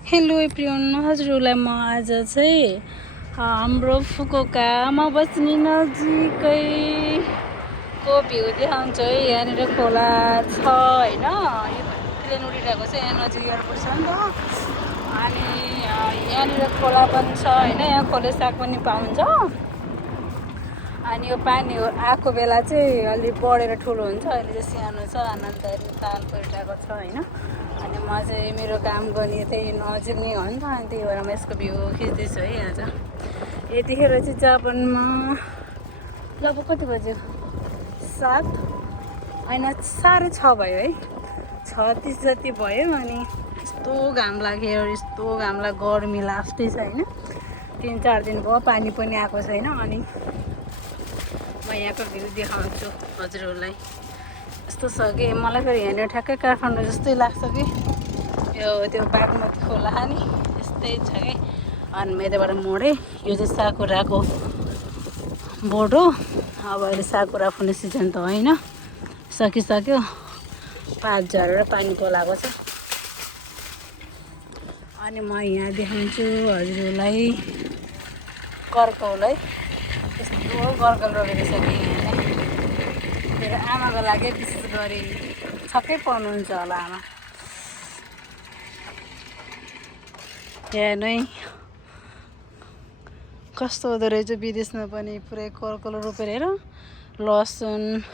Hello everyone, हजुरहरूलाई म आज चाहिँ हाम्रो फुकुओकामा बस्ने नजिकैको भ्यू देखाउँछु है। यहाँनिर खोला छ होइन, यो प्लेन उडिरहेको छ। यहाँ नजिक एयरपोर्ट छ नि त, अनि यहाँनिर खोला पनि छ होइन। यहाँ खोले साग पनि पाउँछ। अनि यो पानी आएको बेला चाहिँ अलि बढेर ठुलो हुन्छ, अहिले चाहिँ सानो छ। आनन्द ताल परिरहेको छ होइन। अनि म चाहिँ मेरो काम गर्ने त्यही नजिक नै हो नि त, अनि त्यही भएर म यसको भ्यू खिच्दैछु है आज। यतिखेर चाहिँ जापानमा लगभग कति बज्यो, 7 होइन 6:30 भयो है, 36 जति भयो। अनि यस्तो घाम लाग्यो, यस्तो घाम लाग्यो, गर्मी लास्टै छ होइन। 3-4 दिन भयो, पानी पनि आएको छैन। अनि म यहाँको भ्यू देखाउँछु हजुरहरूलाई। यस्तो छ कि मलाई फेरि यहाँनिर ठ्याक्कै काठमाडौँ जस्तै लाग्छ कि यो त्यो बागमती खोला नि यस्तै छ कि। अनि म यताबाट मोडेँ, यो चाहिँ साकुराको बोट हो। अब अहिले साकुरा फुल्ने सिजन त होइन, सकिसक्यो। पात झरेर पानी पोलाएको छ। अनि म यहाँ देखाउँछु हजुरहरूलाई कर्कौल है। यस्तो कर्कल रोपेको छ कि यहाँ मेरो आमाको लागि विशेष गरी छक्कै पर्नुहुन्छ होला आमा। यहाँ नै कस्तो हुँदो रहेछ विदेशमा पनि पुरै कर्कल रोपेर हेर, लसुन।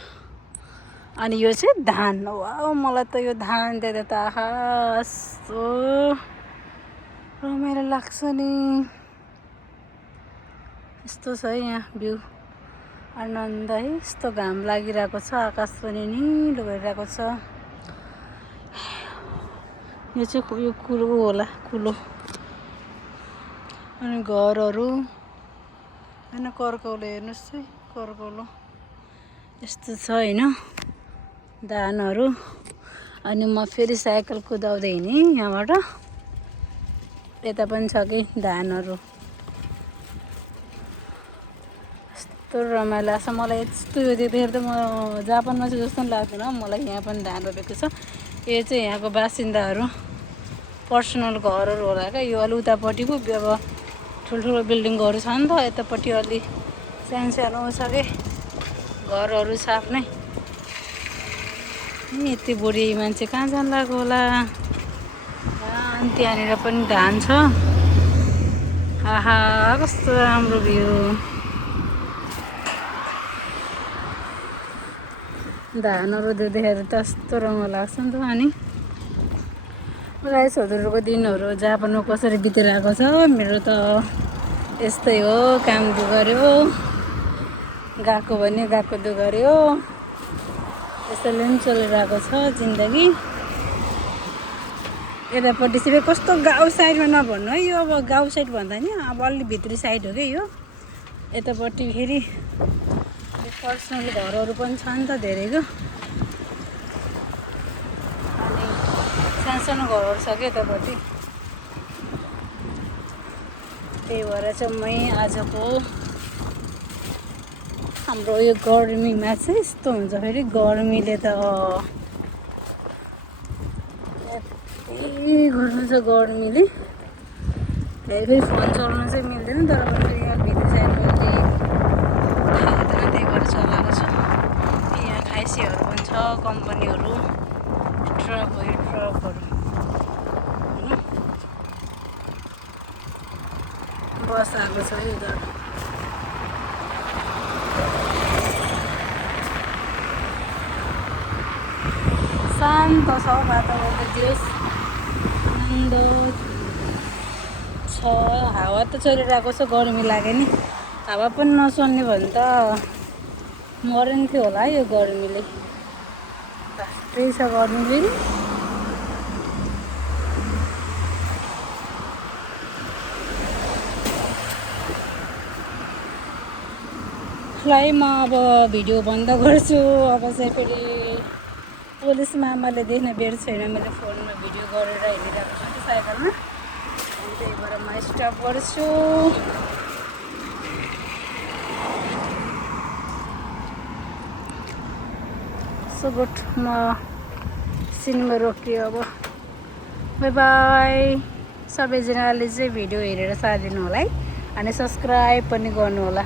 अनि यो चाहिँ धान। वा मलाई त यो धान देख्दा त आहा यस्तो रमाइलो लाग्छ नि। यस्तो छ है यहाँ भ्यू, आनन्द है। यस्तो घाम लागिरहेको छ, आकाश पनि निलो भइरहेको छ। यो चाहिँ यो कुलो होला, कुलो। अनि घरहरू होइन, कर्कौलो हेर्नुहोस् है, कर्कौलो यस्तो छ होइन, धानहरू। अनि म फेरि साइकल कुदाउँदै हिँडेँ यहाँबाट, यता पनि छ कि धानहरू। यस्तो रमाइलो लाग्छ मलाई। यस्तो यो देख्दाखेरि त म जापानमा चाहिँ जस्तो पनि लाग्दैन मलाई। यहाँ पनि धान रोपेको छ। यो चाहिँ यहाँको बासिन्दाहरू पर्सनल घरहरू होला क्या। यो अलि उतापट्टि पो अब ठुल्ठुलो बिल्डिङहरू छ नि त, यतापट्टि अलि सानो सानो छ कि घरहरू छ आफ्नै। यति बुढी मान्छे कहाँ जानु लाग्यो होला। अनि त्यहाँनिर पनि धान छ। आहा कस्तो राम्रो भ्यू, धानहरू देख्दाखेरि त यस्तो रमाइलो लाग्छ नि त। अनि गाइस, हजुरहरूको दिनहरू जापानमा कसरी बितिरहेको छ? मेरो त यस्तै हो, काम दु गऱ्यो, गएको भने गएको दु गऱ्यो, यसैले पनि चलिरहेको छ जिन्दगी। यतापट्टि चाहिँ कस्तो गाउँ साइडमा नभन्नु है, यो अब गाउँ साइड भन्दा नि अब अलि भित्री साइड हो कि यो। यतापट्टि फेरि पर्सनल घरहरू पनि छ नि त धेरैको। अनि सानो घरहरू छ कि यतापट्टि। त्यही भएर चाहिँ मै आजको हाम्रो यो गर्मीमा चाहिँ यस्तो हुन्छ। फेरि गर्मीले त यति गर्नु छ गर्मीले, फेरि फोन चलाउनु चाहिँ मिल्दैन। तर पनि यहाँ भित्र साइडमा केही थाहा हुँदैन, त्यही भएर चलाएको छु। यहाँ खाइसीहरू पनि छ, कम्पनीहरू, ट्रकहरू होइन, बस आएको छ उनीहरू। शान्त छ वातावरण, देश आनन्द छ। हावा त चलिरहेको छ, गर्मी लाग्यो नि। हावा पनि नचल्ने भने त मरिन्थ्यो होला यो गर्मीले। त्यही छ गर्मी फेरि। लाई म अब भिडियो बन्द गर्छु। अब चाहिँ फेरि पुलिस मामाले देख्ने बेर छैन। मैले फोनमा भिडियो गरेर हिँडिरहेको छु कि साइकलमा, अनि त्यही भएर म स्टप गर्छु। सो गुड, म सिनेमा रोकियो अब। By by. सबैजनाले चाहिँ भिडियो हेरेर साथ दिनु होला है अनि सब्स्क्राइब पनि गर्नु होला।